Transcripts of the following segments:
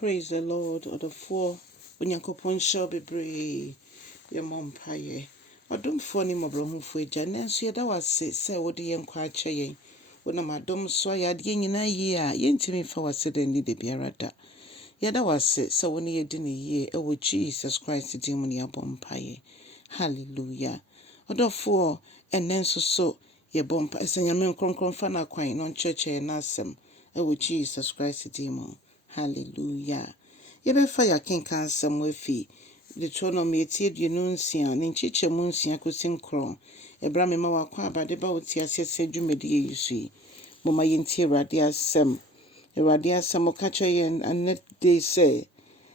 Praise the Lord. Or the four Onyankopon shall be brave. Your mom paye. Or don't phone him over who for Janus. Yet I was say what the young quiet chain. When I'm a dumb so I had yin a year. Yin to me for was said and need the bearata. Yet I was so when you didn't year. Oh, Jesus Christ, the demon your bomb paye. Hallelujah. Or the four and then so your bomb pass and your men confana quine on church and asem. Oh, Jesus Christ, the demon. Hallelujah. Yɛbɛfa yɛakenka nsɛm wafi Deuteronomy aduonu nsia ne nkyekyɛmu nsia kɔsi nkron. Ɛbra me ma wakɔ abade ba wo te ase sɛ dwumadie yi so yi. Moma yɛntie Awurade asɛm. Awurade asɛm ɔka kyerɛ yɛn annɛ de sɛ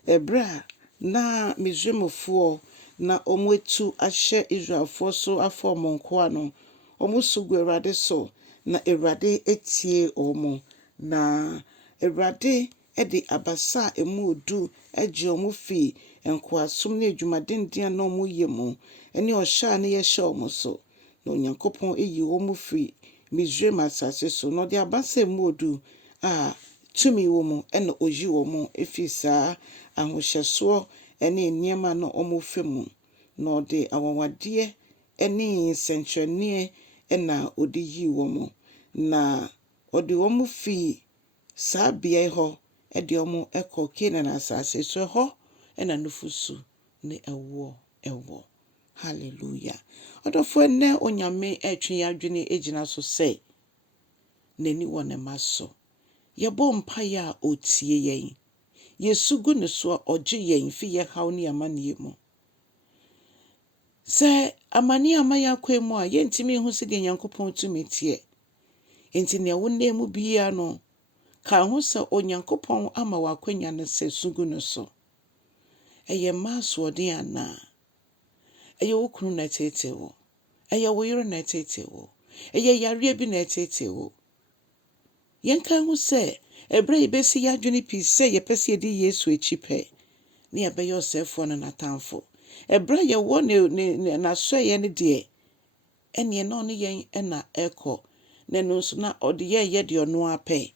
ɛbra na Misraimfoɔ na ɔmo etu ahyɛ Israelfoɔ so afa ɔmo nkoa no. Ɔmo so gu Awurade so na Awurade etie ɔmo na Awurade de abasa emu odu agye ɔmo fi nkoasom ne adwumadenden na ɔmo yɛ mu ɛne ɔhyɛ a ne yɛhyɛ ɔmo so na Onyankopɔn eyi ɔmo fi Misraim asase so na ɔde abasa emu odu a tumi wɔ mu ɛna oyi ɔmo efi saa ahohyɛsoɔ ɛne nneɛma na ɔmo fɛ mu na ɔde awawadeɛ ɛne nsɛnkyerɛnneɛ ɛna ɔde yi ɔmo na ɔde ɔmo fi saa beae hɔ ɛde ɔmo ɛkɔ Canaan asase so hɔ ɛna nufusu ne ɛwɔ. Hallelujah. Ɔdɔfo ɛnɛ Onyame ɛtwe yɛadwene egyina so sɛ n'ani wɔ ne ma so. Yɛbɔ mpaeɛ a otie yɛn. Yesu gu ne so a ɔgye yɛn fi yɛhaw ne amanneɛ mu. Sɛ amanneɛ ama yɛakɔ mu a yɛntumi hu sɛ deɛ Nyankopɔn tumi teɛ. Enti nea wonam mu biara no ka ho sɛ Onyankopɔn ama w'akwanya no sɛ sugu no so. Ɛyɛ mmaa asoɔden anaa? Ɛyɛ wo kunu na ɛtete wo. Ɛyɛ wo yere na ɛtete wo. Ɛyɛ yareɛ bi na ɛtete wo. Yɛnka ho sɛ ɛberɛ yi bɛsi yɛadwene pii sɛ yɛpɛ sɛ yɛde Yesu akyi pɛ ne yɛbɛyɛ ɔsɛefoɔ no n'atamfo. Ɛberɛ yɛwɔ ne n'asɔeɛ no deɛ ɛneɛ na ɔne yɛn ɛna ɛkɔ na ɛno nso na ɔde yɛyɛ deɛ ɔno apɛ.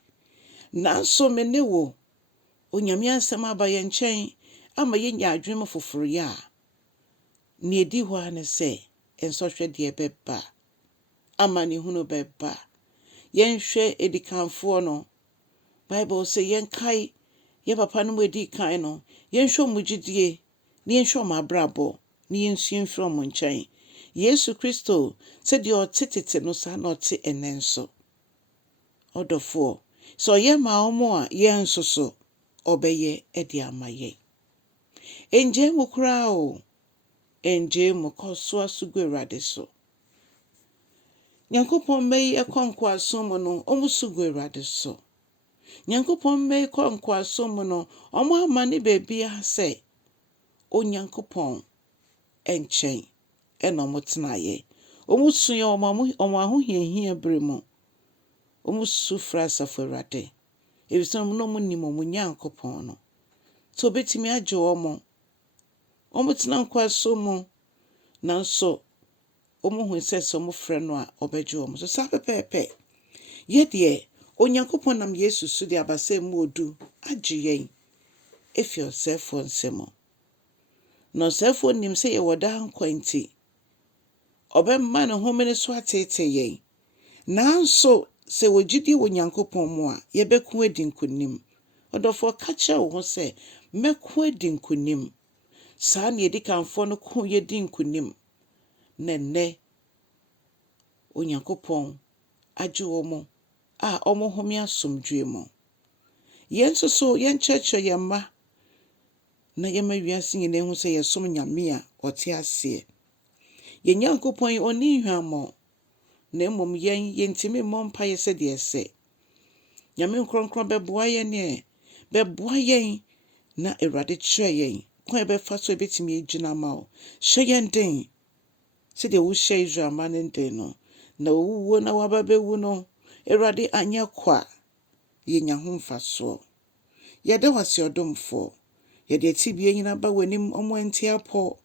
Nanso me ne wo Onyame asɛm aba yɛn nkyɛn ama yɛnya adwene foforoyɛ a ne edi hɔ a ne sɛ nsɔhwɛ deɛ bɛba ama ne hunu bɛba. Yɛnhwɛ edikanfoɔ no Bible sɛ yɛnkae yɛ papa no mu edi kan no yɛnhwɛ ɔmo gyidie na yɛnhwɛ ɔmo abrabɔ na yɛnsua mfiri ɔmo nkyɛn. Yesu Kristo sɛdeɛ ɔte tete no saa na ɔte ɛnnɛ nso. Ɔdɔfoɔ sɛ ɔyɛ ma ɔmo a yɛn nso so ɔbɛyɛ ɛde ama yɛn. Ɛngye mu koraa o. Ɛngye mu kɔ so asugu Awurade so. Nyankopɔn mɛyi ɛkɔ nkoasom mu no ɔmo so gu Awurade so. Nyankopɔn mɛyi kɔ nkoasom mu no ɔmo ama ne baabia sɛ Onyankopɔn ɛnkyɛn ɛna ɔmo tenaeɛ. Ɔmo sua ɔmo ahohiahia bere mu. Ɔmo su fra asafo Awurade. Ebisɛ ɔmo na ɔmo nim ɔmo Nyankopɔn no. Sɛ obetumi agye ɔmo. Ɔmo tena nkoasom mu nanso ɔmo hu sɛ ɔmo frɛ no a ɔbɛgye ɔmo. So saa pɛpɛɛpɛ. Yɛdeɛ Onyankopɔn nam Yesu so de abasa emu odu agye yɛn efi ɔsɛefoɔ nsɛm. Na ɔsɛefoɔ nim sɛ yɛwɔ daa nkwa nti ɔbɛma ne home so atete yɛn. Nanso sɛ wɔgyidie wɔ Nyankopɔn mu a yɛbɛko adi nkonim. Ɔdɔfoɔ ka kyerɛ wo ho sɛ mɛko adi nkonim. Saa ne edikanfoɔ no ko yɛdi nkonim. Na nnɛ Onyankopɔn agye wɔn a ɔmo home asomdwoe mu. Yɛn nso so yɛnkyerɛkyerɛ yɛn mma na yɛma wiase nyinaa hu sɛ yɛsom Nyame a ɔte aseɛ. Yɛn Nyankopɔn yi ɔne nhwammɔ na mmom yɛntumi mmɔ mpaeɛ sɛdeɛ ɛsɛ. Nyame nkronkron bɛboa yɛn na Awurade kyerɛ yɛn kwan bɛfa so ebetumi egyina ma wo. Hyɛ yɛn den sɛdeɛ wohyɛ Israel ma ne den no. Na owuo na waba bɛwu no Awurade anyɛ kwa yɛnya ho mfasoɔ. Yɛda wo ase ɔdomfoɔ. Yɛde atibie nyina ba w'anim ɔmo anti apɔ.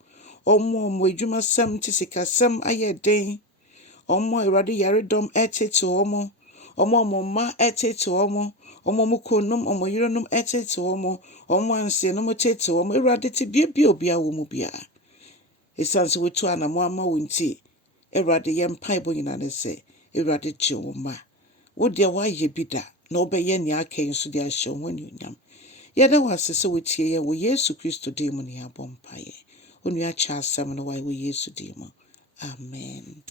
Ɔmo adwumasɛm te sikasɛm ayɛ den. Ɔmo Awurade yaredɔm ɛtete ɔmo. Ɔmo mma ɛtete ɔmo. Omo mo konum, omo yerenom etete omo, omo anse no mo tete omo. Ewurade te bia obia wo mu bia. Esanse wetu anamo ama wonti. Ewurade ye mpaebɔ nyina ne se. Ewurade gye wo ma. Wo de waye bida na obeye ne aka nso de ahye wo ni onyam. Yɛda wase sɛ wotie yɛ wɔ Yesu Kristo din mu ne yɛabɔ mpaeɛ. Onua kyɛ asɛm no wɔ Yesu din mu. Amen.